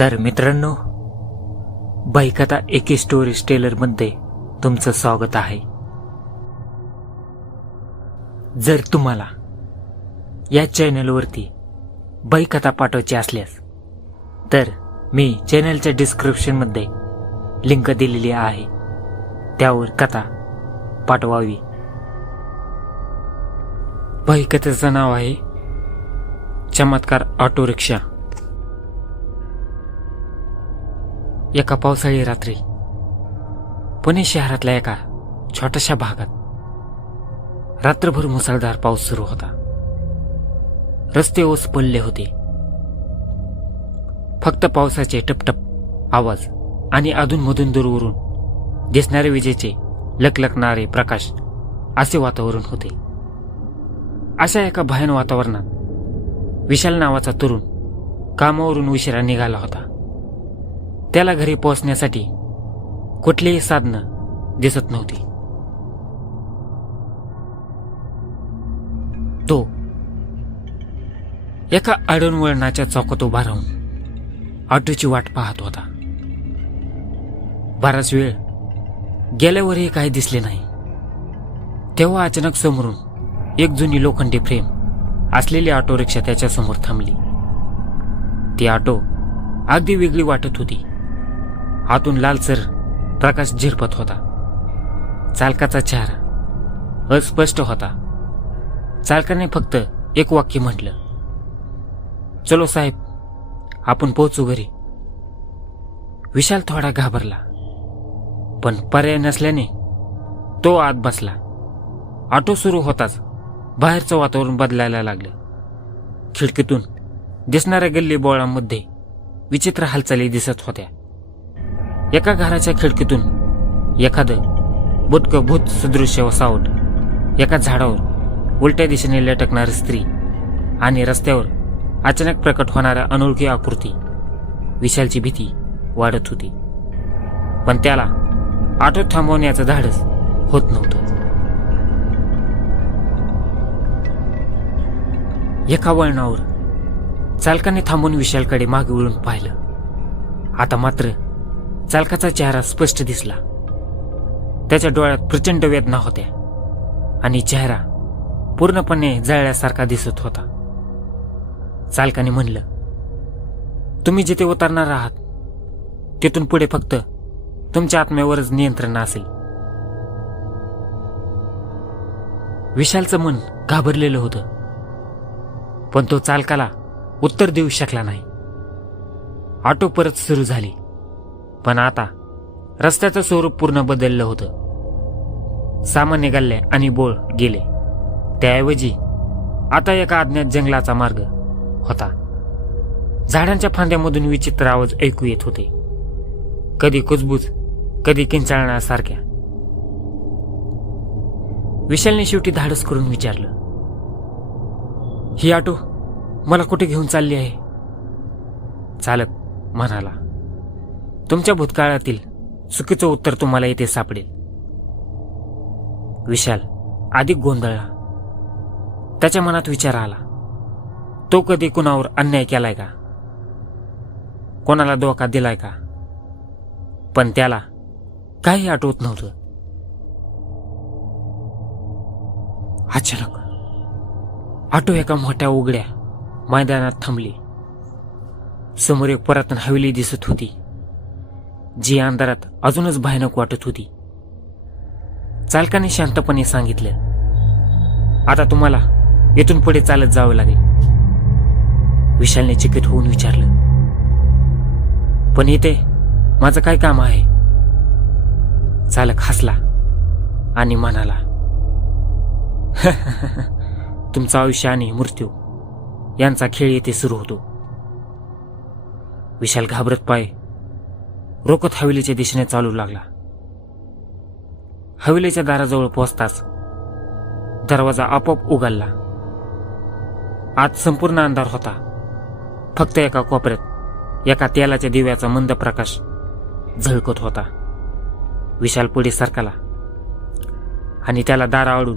तर मित्रांनो बाईकथा एके स्टोरीज टेलरमध्ये तुमचं स्वागत आहे. जर तुम्हाला या चॅनलवरती बाईकथा पाठवायची असल्यास तर मी चॅनलच्या डिस्क्रिप्शनमध्ये लिंक दिलेली आहे. त्यावर कथा पाठवावी. बाईकथेचं नाव आहे चमत्कार ऑटो रिक्षा. एका पावसाळी रात्री. पुणे शहरातल्या एका छोट्याशा भागात रात्रभर मुसळधार पाऊस सुरू होता. रस्ते ओस पडले होते. फक्त पावसाचे टपटप आवाज आणि अधूनमधून दूरवरून दिसणारे विजेचे लकलकणारे प्रकाश असे वातावरण होते. अशा एका भयान वातावरणात विशाल नावाचा तरुण कामावरून उशिरा निघाला होता. त्याला घरी पोहोचण्यासाठी कुठलीही साधनं दिसत नव्हती. तो एका आडणवळणाच्या चौकात उभा राहून ऑटोची वाट पाहत होता. बराच वेळ गेल्यावरही काही दिसले नाही. तेव्हा अचानक समोरून एक जुनी लोखंडी फ्रेम असलेली ऑटो रिक्षा त्याच्यासमोर थांबली. ती ऑटो अगदी वेगळी वाटत होती. आतून लालसर प्रकाश झिरपत होता. चालकाचा चेहरा अस्पष्ट होता. चालकाने फक्त एक वाक्य म्हटलं. चलो साहेब आपण पोहोचू घरी. विशाल थोडा घाबरला पण पर्याय नसल्याने तो आत बसला. ऑटो सुरू होताच बाहेरचं वातावरण बदलायला लागलं. खिडकीतून दिसणाऱ्या गल्ली बोळांमध्ये विचित्र हालचाली दिसत होत्या. एका घराच्या खिडकीतून एखादं बुटकं भूत सदृश्य वसावट एका झाडावर उलट्या दिशेने लटकणारी स्त्री आणि रस्त्यावर अचानक प्रकट होणाऱ्या अनोळखी आकृती विशालची भीती वाढत होती. पण त्याला ऑटो थांबवण्याचं धाडस होत नव्हतं. एका वळणावर चालकाने थांबून विशालकडे मागे वळून पाहिलं. आता मात्र चालकाचा चेहरा स्पष्ट दिसला. त्याच्या डोळ्यात प्रचंड वेदना होत्या आणि चेहरा पूर्णपणे जळल्यासारखा दिसत होता. चालकाने म्हणलं तुम्ही जिथे उतरणार आहात तिथून पुढे फक्त तुमच्या आत्म्यावरच नियंत्रण असेल. विशालचं मन घाबरलेलं होतं पण तो चालकाला उत्तर देऊ शकला नाही. ऑटो परत सुरू झाली. पण आता रस्त्याचं स्वरूप पूर्ण बदललं होतं. सामान्य निघाले आणि बोळ गेले. त्याऐवजी आता एका अज्ञात जंगलाचा मार्ग होता. झाडांच्या फांद्यामधून विचित्र आवाज ऐकू येत होते. कधी कुजबूज कधी किंचाळण्यासारख्या विशालने शेवटी धाडस करून विचारलं ही ऑटो मला कुठे घेऊन चालली आहे? चालक म्हणाला तुमच्या भूतकाळातील चुकीचं उत्तर तुम्हाला येथे सापडेल. विशाल अधिक गोंधळला. त्याच्या मनात विचार आला. तो कधी कुणावर अन्याय केलाय का? कोणाला धोका दिलाय का? पण त्याला काही आठवत नव्हतं. अचानक ऑटो एका मोठ्या उघड्या मैदानात थांबली. समोर एक पुरातन हवेली दिसत होती. जी अंधारात अजूनच भयानक वाटत होती. चालकाने शांतपणे सांगितलं आता तुम्हाला येथून पुढे चालत जावं लागेल. विशालने चिकित होऊन विचारलं पण इथे माझं काय काम आहे? चालक हसला आणि म्हणाला तुमचं आयुष्य आणि मृत्यू यांचा खेळ येथे सुरू होतो. विशाल घाबरत पाय रोकत हवेलीच्या दिशेने चालू लागला. हवेलीच्या दाराजवळ पोहोचताच दरवाजा आपोआप उघडला. आज संपूर्ण अंधार होता. फक्त एका कोपऱ्यात एका तेलाच्या दिव्याचा मंद प्रकाश झळकत होता. विशाल पुढे सरकला आणि त्याला दार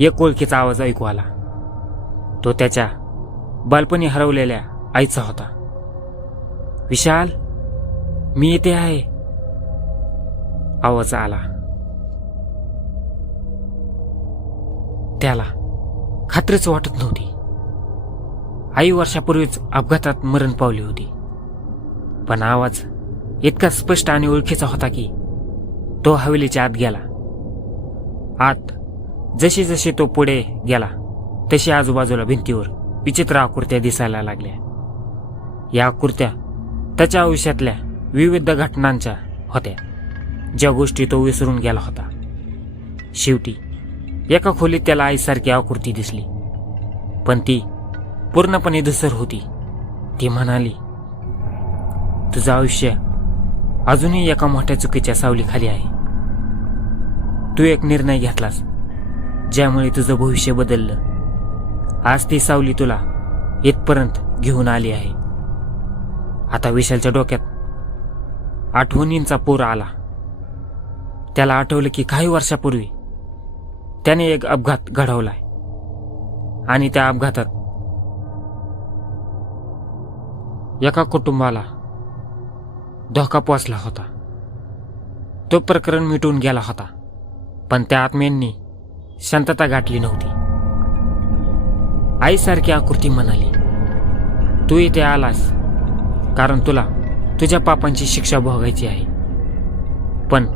एक ओळखीचा आवाज ऐकू आला. तो त्याच्या बालपणी हरवलेल्या आईचा होता. विशाल? मी येते आहे. आवाज आला. त्याला खात्रीच वाटत नव्हती. आई वर्षापूर्वीच अपघातात मरण पावली होती. पण आवाज इतका स्पष्ट आणि ओळखीचा होता की तो हवेलीच्या आत गेला. आत जशी जशी तो पुढे गेला तशी आजूबाजूला भिंतीवर विचित्र आकृत्या दिसायला लागल्या. या आकृत्या त्याच्या आयुष्यातल्या विविध घटनांच्या होत्या. ज्या गोष्टी तो विसरून गेला होता. शेवटी एका खोलीत त्याला आईसारखी आकृती दिसली. पण ती पूर्णपणे धुसर होती. ती म्हणाली तुझं आयुष्य अजूनही एका मोठ्या चुकीच्या सावलीखाली आहे. तू एक निर्णय घेतलास ज्यामुळे तुझं भविष्य बदललं. आज ती सावली तुला इथपर्यंत घेऊन आली आहे. आता विशालच्या डोक्यात आठवणींचा पूर आला. त्याला आठवलं की काही वर्षापूर्वी त्याने एक अपघात घडवलाय. आणि त्या अपघातात एका कुटुंबाला धोका पोचला होता. तो प्रकरण मिटून गेला होता पण त्या आत्म्यांनी शांतता गाठली नव्हती. आईसारखी आकृती म्हणाली तू इथे आलास कारण तुला तुझ्या पापांची शिक्षा भोगायची आहे. पण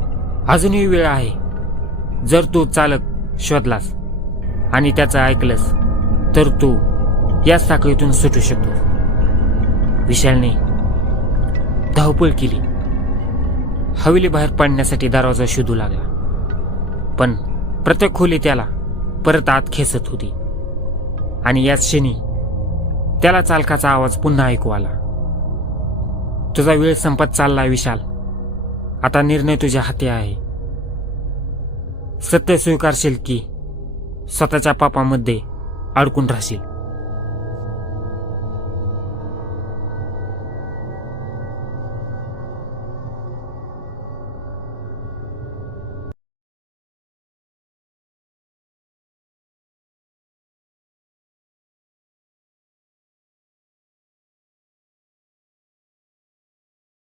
अजूनही वेळ आहे. जर तू चालक शोधलास आणि त्याचं ऐकलंस तर तू या साखळीतून सुटू शकतो विशालने धावपळ केली. हवेली बाहेर पडण्यासाठी दरवाजा शोधू लागला. पण प्रत्येक खोली त्याला परत आत खेचत होती. आणि याच क्षणी त्याला चालकाचा आवाज पुन्हा ऐकू आला. तुझा वेळ संपत चालला विशाल. आता निर्णय तुझ्या हाती आहे. सत्य स्वीकारशील की स्वतःच्या पापामध्ये अडकून राहशील.